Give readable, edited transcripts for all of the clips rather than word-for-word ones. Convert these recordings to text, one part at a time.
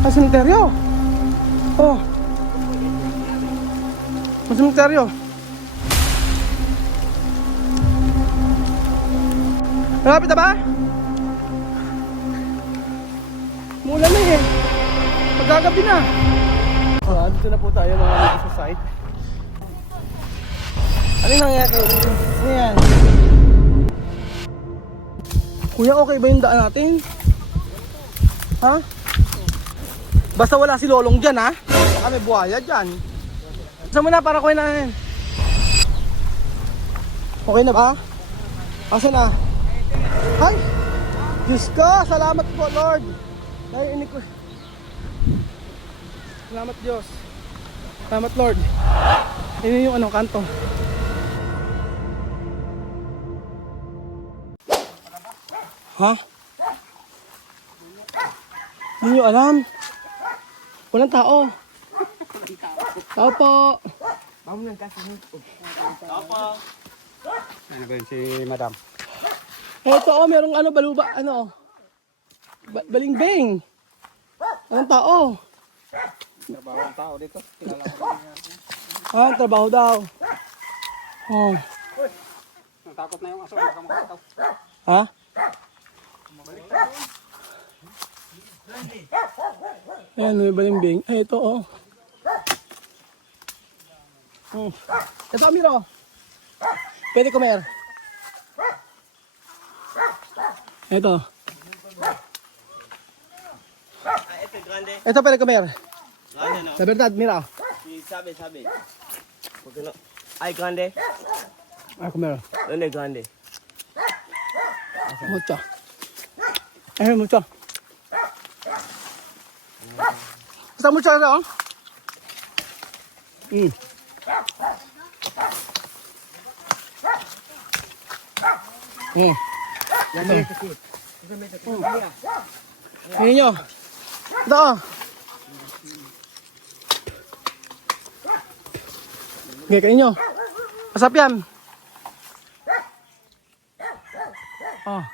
Ang sementeryo. Oh. Ang sementeryo. Malapit na ba? Muulan na eh. Magagabi na. Dito na po tayo mga dito sa site. Ano yung nangyari? Ano yan? Kuya, okay ba yung daan natin? Ha? Basta wala si Lolong dyan, ha? Baka may buhaya dyan. Saan mo na para kuya na yan? Okay na ba? Asan na? Ay! Diyos ko! Salamat po, Lord! Naiinig ko. Salamat, Diyos. Salamat, Lord. Yun yung anong kanto. Ha? Hindi nyo alam. Walang tao. Tao po. Tao po. Ano ba yun si Madam? Eto merong ano, baluba, ano. Balingbing. Anong tao? Trabaho ang tao dito. Kilala ko rin yan. Ah, trabaho daw. Oh. Natakot na yung aso. Baka makataw. Ha? Ayan, may balimbing. Ay, ito, oh. Ito, Amiro. Pwede comer. Ito. Ito, grande. Ito, pwede comer. Grande, no? La verdad, mira. Sí, sabe. ¿Por qué no? Ay, grande. Ah, comer. ¿Dónde es grande? Mucho. Eh, mucho. Está mucho, ¿no? Ini nyo. Ito. Okay, kain nyo. Masap yan. Oh.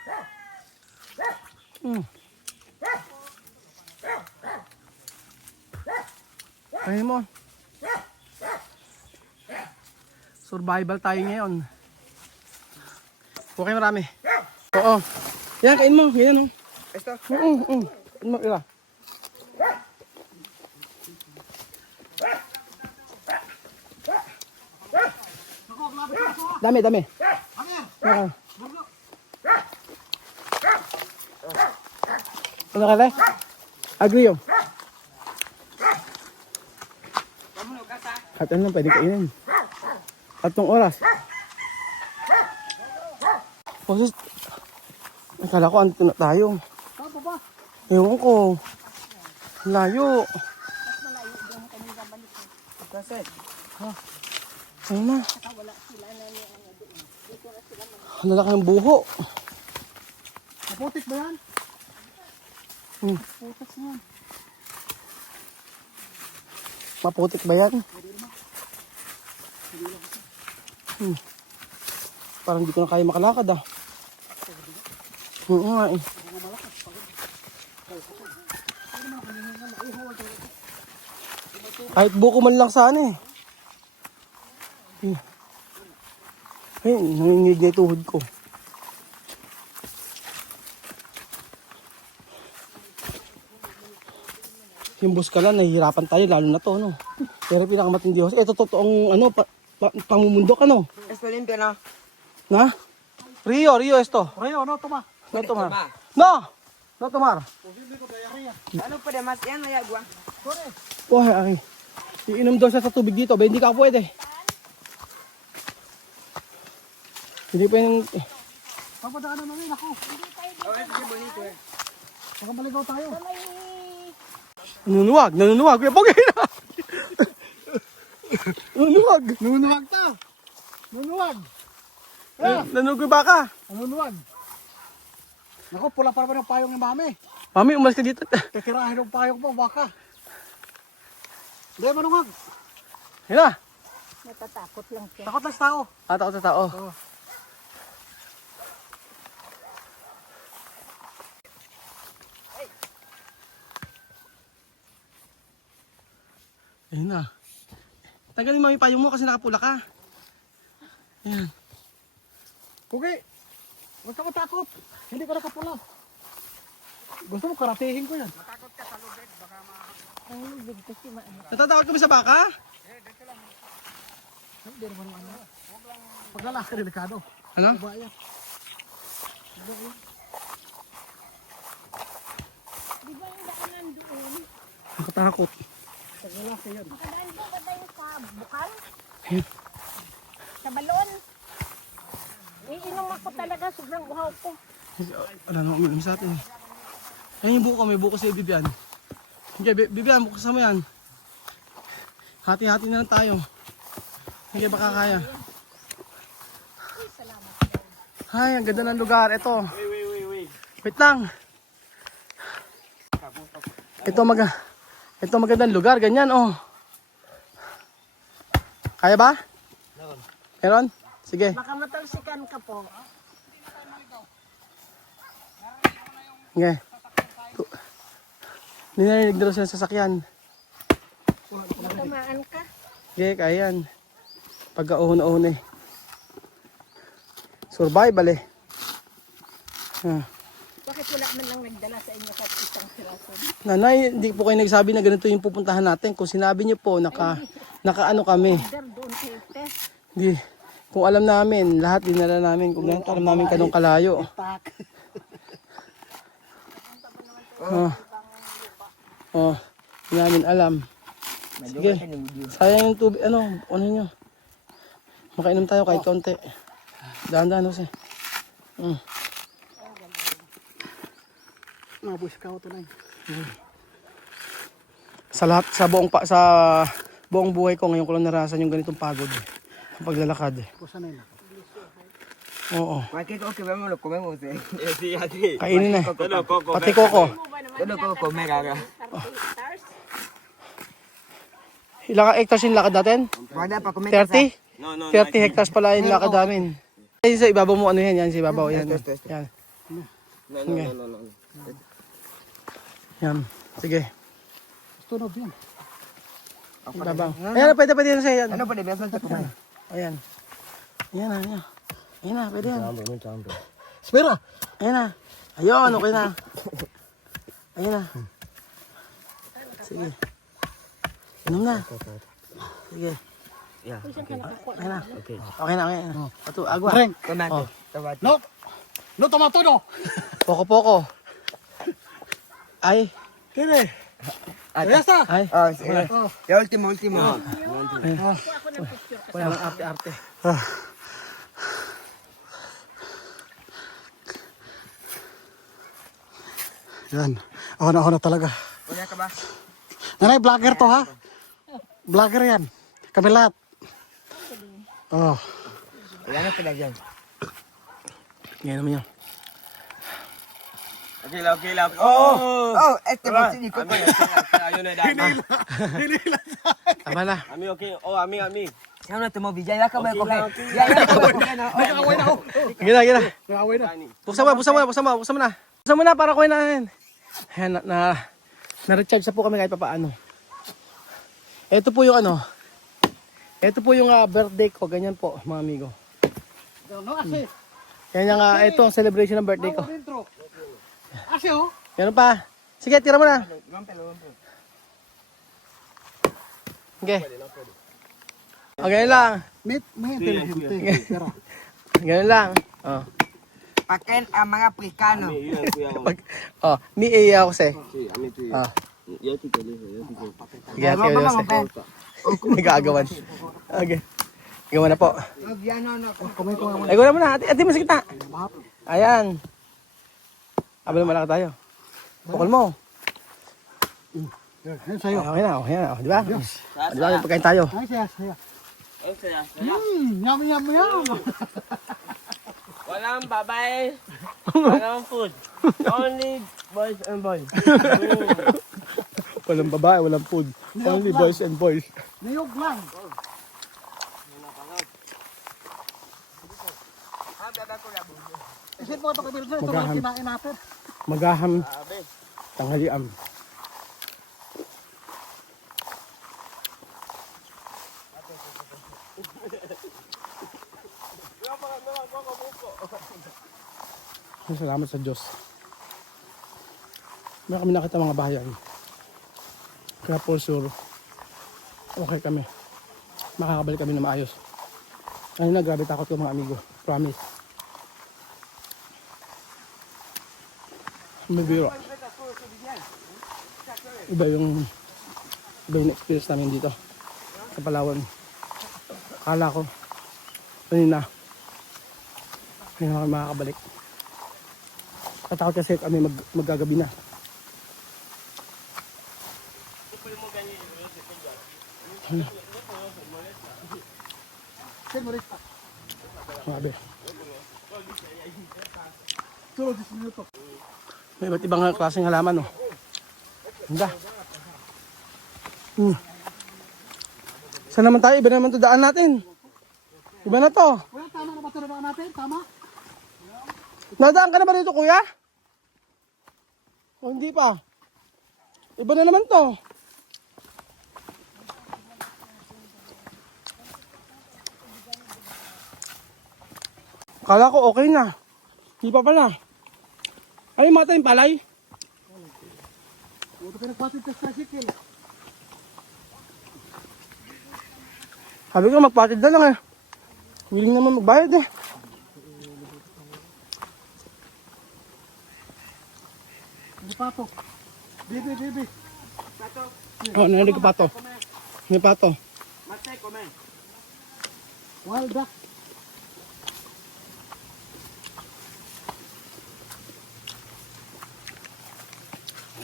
Kain mo. Survival tayo ngayon. Okay, marami. Oo. Yan, kain mo. Yan, oh. Ito. Kain mo, ila. Dami. Oo. Ano ka, te? Agree yun. At ano, pwede kainin. 3 oras. Boses, akala ko andito na tayo. Ewan ko. Layo. Kasi. Ano na? Ang lalaki ng buho. Maputik ba yan? Putik na. Maputik ba yan? Parang hindi ko na kaya makalakad ah. Oo nga eh. Kahit buko man lang sana eh. Ay, nanginginig na yung tuhod ko. Yung buskala, nahihirapan tayo, lalo na to, no? Pero pinakamatindi ho. Ito totoong, ano, pangmumundok, ano? Esto limpia na. Na? Rio esto. Rio, no, toma. No tomar. No! No tomar. Ano pa mas yan? May agwa. Wah, ay. Iinom daw siya sa tubig dito, ba hindi ka pwede. Hindi pa yung... Papada ka naman yun ako. Oh, ito yung bonito eh. Baka maligaw tayo. Nanunuwag. Kuya, pagay na! Nanunuwag. Nunuwag ta. Nunuwag. Nanunuwag yung baka. Nunuwag. Naku, pula pa naman yung payong ni mami. Mami, umalis ka dito. Kikirahin ng payong mo, baka. Hindi, manuwag. Yan na. Natatakot lang siya. Takot lang sa tao. Takot sa tao. Ayun na. Tagalin mo yung payong mo kasi nakapula ka. Ayan. Okay. Huwag ka matakot. Hindi ka nakapula. Gusto mo karatihin ko yan. Ang lubid kasi maano. Natatakot kami sa baka? Hindi naman ano. Paglalaki delikado. Ano? Babae. Di ba yung daanan doon? Nakatakot. Paglalaki yan. Makadaan ba ba tayo sa bukal? Ayun. Sa balon? Iinom ako talaga, sobrang uhaw ko. Wala na uminom sa atin. Ayun yung buko, may buko sa Bibian. Okay, Bibian, bukas mo yan. Hati-hati na lang tayo. Hindi baka kaya. Ay, ang ganda ng lugar. Ito. Wait lang. Ito magandang lugar. Ganyan, oh. Kaya ba? Meron? Sige. Baka matalsikan ka po. Okay. Ninarinig daw sila sa sasakyan. Matamaan ka. Okay, kaya yan. Pagka-uhon-uhon eh. Survival eh. Bakit wala man lang nagdala sa inyo kahit isang siraso? Nanay, hindi po kayo nagsabi na ganito yung pupuntahan natin. Kung sinabi niyo po, naka-ano kami. Doon kayo test. Hindi. Kung alam namin, lahat dinala namin. Kung ganito, alam namin kanong kalayo. Hindi namin alam. Sige. Sayang yung tubig. Ano nyo? Makainom tayo kahit kaunti. Dahan-dahan kasi. Nabush ka ako tunay. Sa lahat, sa buong buhay ko, ngayon ko lang narasan yung ganitong pagod. Ang paglalakad. Kusanay na. Oo. Cualquier cosa que vemos lo comemos. Sí, así. Kainin eh. Todo coco. Pati coco. Todo coco, mega. Ilang hectares yung lakad natin? Guarda para comer. 30? No, no. 30 hectares pala yung lakad namin. Ay, sa ibabaw mo ano yan sa ibabaw. Yan. Ito. Yan. No. Yan. Sige. Tunog yan. Ibabaw. Ayan, pwede yan sa'yo. Yan. Ano pa din, basta ko. Ayan. Ayan na, ayan. Ayan na, pwede yan. Espera. Ayan na. Ayun, okay na. Ayan na. Sige. Inom na. Sige. Yeah. Okay na. Okay. Okay na, okay na. Pato, agwa. Drink. Tomato. Oh. Tomato. No. No tomato no. Poko-poko. Ay. Kine. Ya está. Ay. Oh, sí. Oh. Ya último. Ako ng picture ka. Wala lang arte-arte. Yan. Ako na talaga. Kuya ka ba? Nanay, vlogger to ha? Vlogger yan. Kami lahat. Oh. Wala na pala dyan. Ngayon naman yun. Okay lang. Oh, este ba? Ayun na dahil. Tama na. Ami, okay. Oh, ami. Siya na tumo bijay ka ba ko? Ya, Nag-away na ako. Gina. Nag-away na. Buksan mo na. Buksan mo na para kuhin natin. Ayan, na-recharge na po kami kahit papaano. Ito po yung ano. Ito po yung birthday ko. Ganyan po, mga amigo. No, asi. Yan yung, ito ang celebration ng birthday ko. Dentro. Asi oh. Meron pa. Sige, tira mo na. Okay. Okay lang. May inteligente. Pero. Ganun lang. Oh. Paken ang mga Afrikano. Mi iya ako se. Ami tu. Ah. Yo ti ko. Sige, ate. Nag-aagawan. Okay. Gawa na po. Ay, gawa na muna. Ate mo sa kita. Ayan. Abal malaki tayo. Bukol mo. Yan sa'yo. Okay na. Di ba? Di ba? Pagkain tayo. Ay, saya. Saya. Yum. Walang babae. Walang food. Only boys and boys. Walang babae, walang food. Only boys and boys. Niyog lang. Isip mo ito kabilang ito lang kinain natin. Magaham. Tanghalian. Salamat sa Diyos. Meron kami nakita mga bahayan. Kaya for sure, okay kami. Makakabalik kami na maayos. Ayun na, grabe takot ko mga amigo. Promise. May biro. Iba yung experience namin dito sa Palawan. Akala ko kanina hindi na kami makakabalik. Katakot kasi kami maggagabi na. Grabe. May iba't ibang klaseng halaman, oh. Ganda. Saan naman tayo? Iba naman ito daan natin. Iba na to. Kuya, tama na ba ito na natin? Tama? Nadaan ka na ba dito, kuya? O hindi pa. Iba na naman to. Kala ko okay na. Hindi pa pala. Ay, mata yung palay. Ito ka nagpatid sa tricycle. Sabi ko magpatid na lang eh. Willing naman magbayad eh. Hindi pato. Bibi. Oh, narinig ko pato. May pato. Wild duck.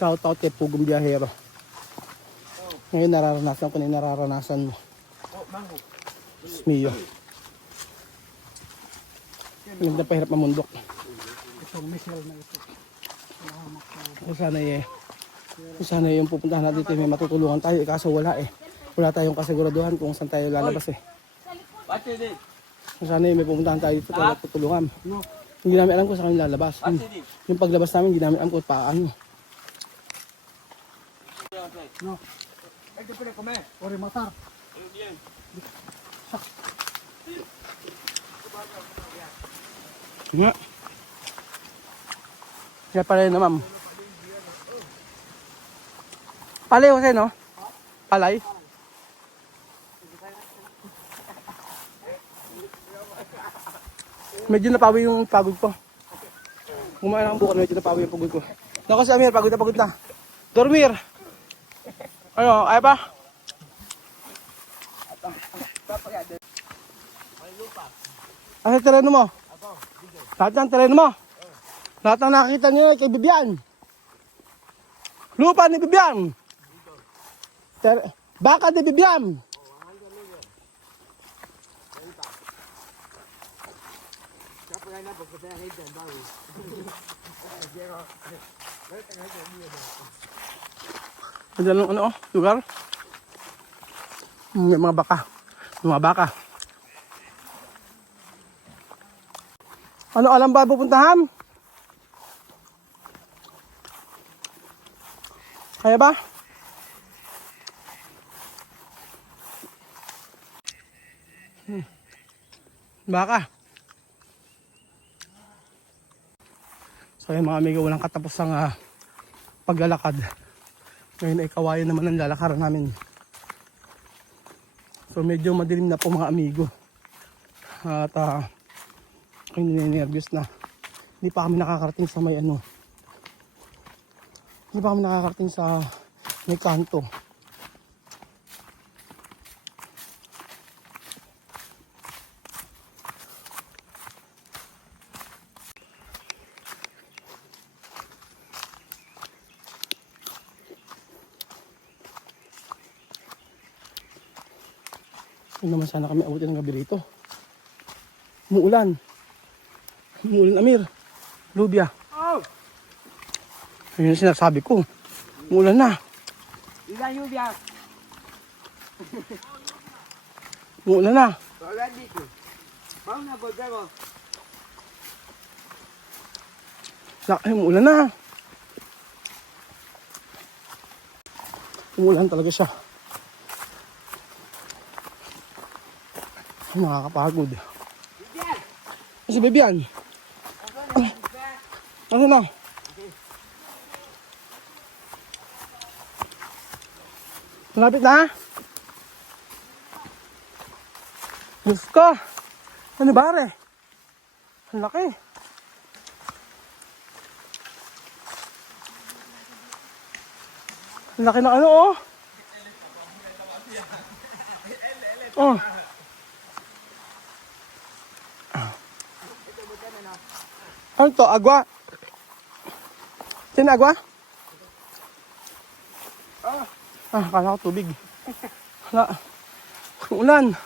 Shout out kay Pugong Biyahero. Ngayon nararanasan ko na yung nararanasan mo. Smiyo. Hindi na pahirap mamundok. Itong missile na ito. Sana yung pupuntahan natin dito may matutulungan tayo. Kaso wala eh. Wala tayong kasiguraduhan kung saan tayo lalabas eh. Sana may pupuntahan tayo dito tayo tutulungan. Hindi namin alam kung saan kami lalabas. Yung paglabas namin hindi namin alam kung paano. No. Ori matar. Nga. Kaya pala yun na ma'am. Palay kasi no? Palay. Medyo napawi yung pagod ko. Kumain akong bukan, medyo napawi yung pagod ko. Naku si Amir, pagod na. Dormir. Ano, ay pa? Ano yung tereno mo? Lahat ng tereno mo? Lahat ng nakakita niyo kay Bibian. Lupa ni Bibian. Baka ni Bibian. Andiyan lang ano, lugar. May mga baka. Mga baka. Ano alam ba pupuntahan? Kaya ba? Baka. So yung mga amigo, walang katapos ang paglalakad. Ngayon ay kawayan naman ang lalakaran namin. So medyo madilim na po mga amigo. At ako'y ninenervyos na. Hindi pa kami nakakarating sa may ano. Hindi pa kami nakakarating sa may kanto. Hindi naman sana kami abutin ng gabi rito. Umuulan. Umuulan, Amir. Lubya. Oh! Ayun yung sinasabi ko. Umuulan na. Ilan yung biyak? Umuulan na. Wala dito. Bang na boga mo. Ay, umuulan na. Umuulan talaga siya. Ay, nakakapagod. Si Bibian. Ano na? Malapit na? Diyos ko! Ano ba, re? Ang laki. Ang laki na ano, oh. Oh. Ano to? Agwa? Sino agwa? Kala ko tubig. Wala. Ulan.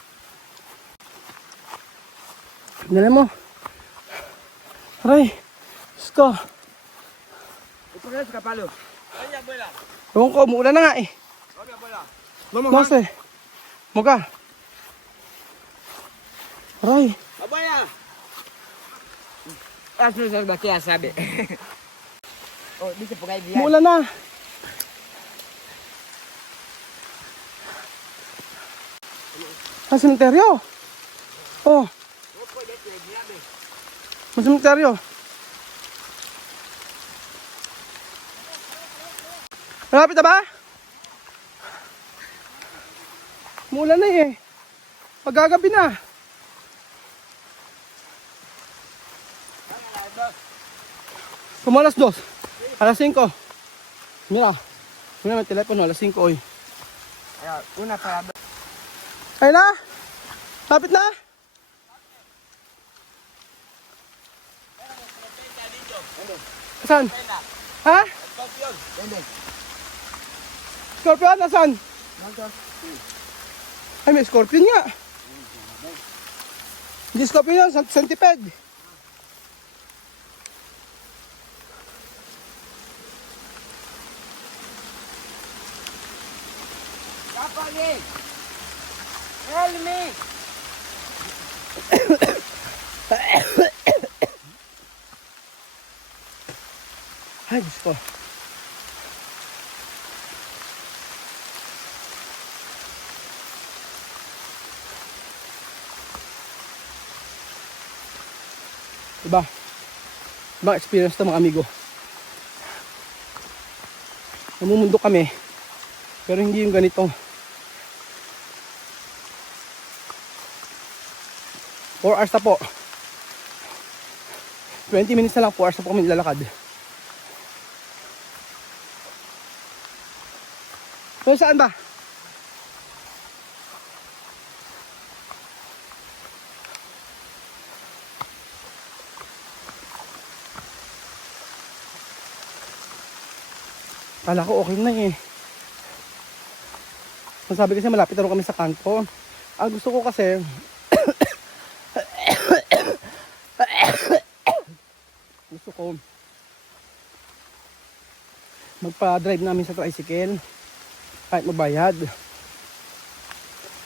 Dala mo. Aray. Diyos ko. Ito ka sa kapalo. Ay, abuela. Ewan ko, umuulan na nga eh. Ay, abuela. Mose. Muka. Aray. Abuela. Aso sa bakya sabi. Oh, di sa pagay biyan. Umuulan na. Ang sementeryo. Oh. Ang sementeryo. Malapit na ba? Umuulan na eh. Magagabi na. Como alas 2. Alas 5. Mira. Mira may telepono. Alas 5 oy. Ay, una para. Ay na? Lapit na? Saan? Ha? Scorpion, nasaan? Ay, may scorpion nga. Hindi scorpion yun, centipede. Kapagi. Help me. Ay, Diyos ko. Diba? Ibang experience to mga amigo. Namumundo kami. Pero hindi yung ganito. 4 hours na po. 20 minutes na lang, 4 hours na po kami nilalakad. So saan ba? Kala ko okay na eh. Sabi kasi malapit na rin kami sa kanto. Gusto ko kasi gusto ko magpa-drive namin sa tricycle kahit magbayad.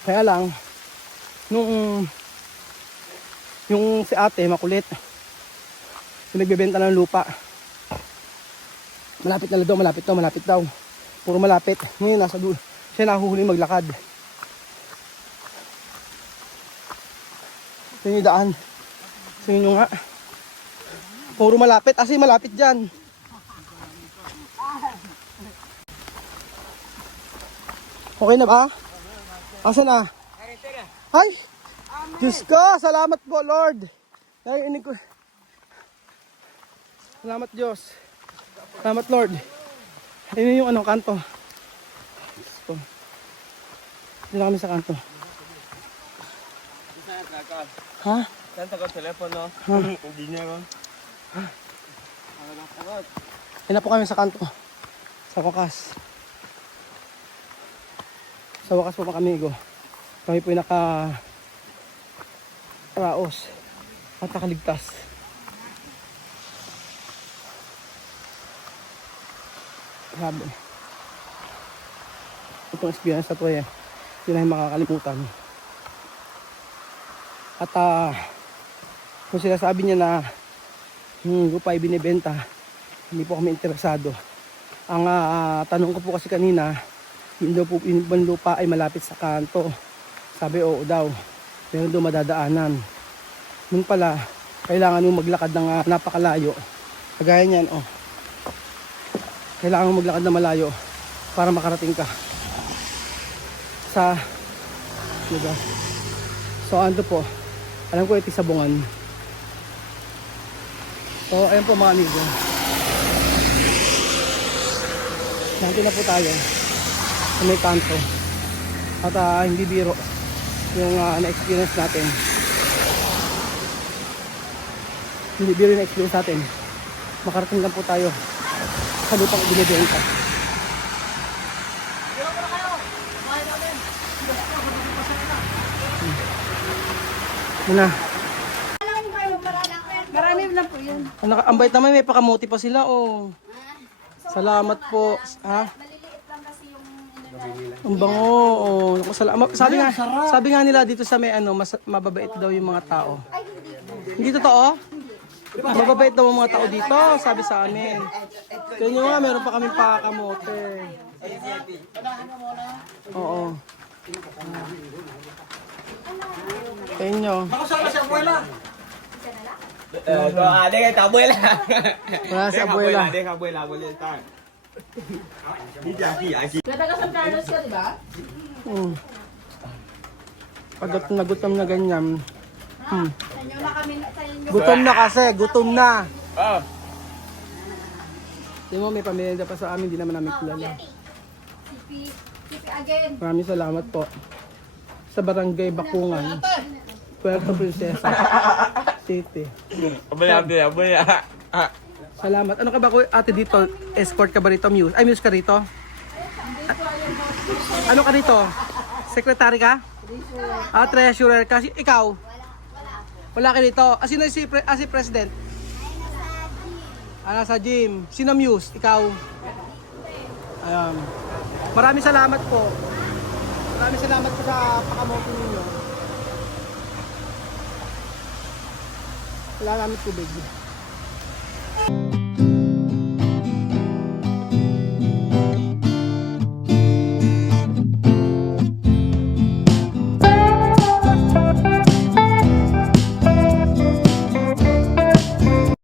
Kaya lang nung yung si ate makulit, yung nagbebenta ng lupa, malapit na daw, malapit daw, puro malapit. Ngayon nasa dulo siya, nahuhuli maglakad. Sa inyo daan, sa inyo nga, puro malapit, kasi malapit dyan. Okay na ba? Asa na? Ay! Diyos ko! Salamat po, Lord! Narinig ko. Salamat, Diyos. Salamat, Lord. Ayun yung anong kanto. Diyos ko. Dito na kami sa kanto. Ha? Saan takot telepono? Ha? Hindi niya ron. Ayun na po kami sa kanto. Sa wakas. Sa wakas po mga amigo. Kami po yung raos at nakaligtas. Grabe. Itong experience na to eh, hindi namin makakalimutan. At kung sila sabi niya na lupa ay binibenta, hindi po kami interesado. Ang tanong ko po kasi kanina, yung daw po yung lupa ay malapit sa kanto. Sabi oo daw, meron daw madadaanan. Nun pala, kailangan mo maglakad ng napakalayo Kagaya niyan, oh. Kailangan mo maglakad na malayo para makarating ka sa lugar. So ando po, alam ko ito Sabungan. So ayun po mga amigo, nandito na po tayo sa may kanto. At hindi biro yung na-experience natin. Hindi biro yung na-experience natin. Makarating lang po tayo sa lupang binibenta. Muna. Marami na po yun. Ang bait naman, may pakamuti pa sila, oh. Salamat po. Ha? Ang bango, oh. Naku, sabi nga nila dito sa may mababait daw yung mga tao. Hindi totoo? Mababait daw yung mga tao dito, sabi sa amin. Kaya nyo nga, meron pa kaming pakamote. Oo. Kaya nyo. Ako sana si abuela. Ada kata abuela. Wala si abuela. Ada kata abuela boleh start. Pag nagutom na ganyan. Gutom na kasi, gutom na. Ah. Di mo, may pamilya pa sa amin, di naman namin kilala. Sipi again. Maraming salamat po. Sa Barangay Bakungan, Puerto Princesa City. Abuela. Salamat. Ano ka ba ate dito? Escort ka ba rito? Muse? Ay, Muse ka rito? Ano ka rito? Secretary ka? Treasurer ka? Ikaw? Wala ka dito. Sino si President? Nasa gym. Sino Muse? Ikaw? Ayan. Maraming salamat po. Maraming salamat po sa pakamoto ninyo. Wala namin tubig.